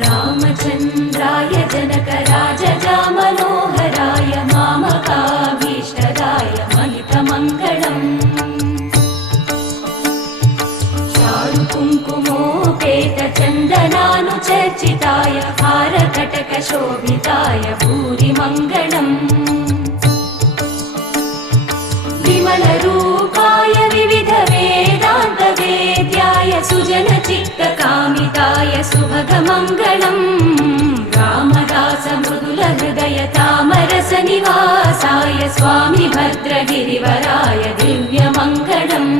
रामचन्द्राय जनकराजजामनोहराय मामकाभीष्टदाय महितमङ्गलम् चारुकुङ्कुमोपेतचन्दनानुचर्चिताय हारकटकशोभिताय भूरिमङ्गलम् विमलरूपाय विविधवेदान्तवेद्याय सुजनचित्तकामिताय सुभगमङ्गलम् रामदासमृदुलहृदय तामरसनिवासाय स्वामि भद्रगिरिवराय दिव्यमङ्गलम्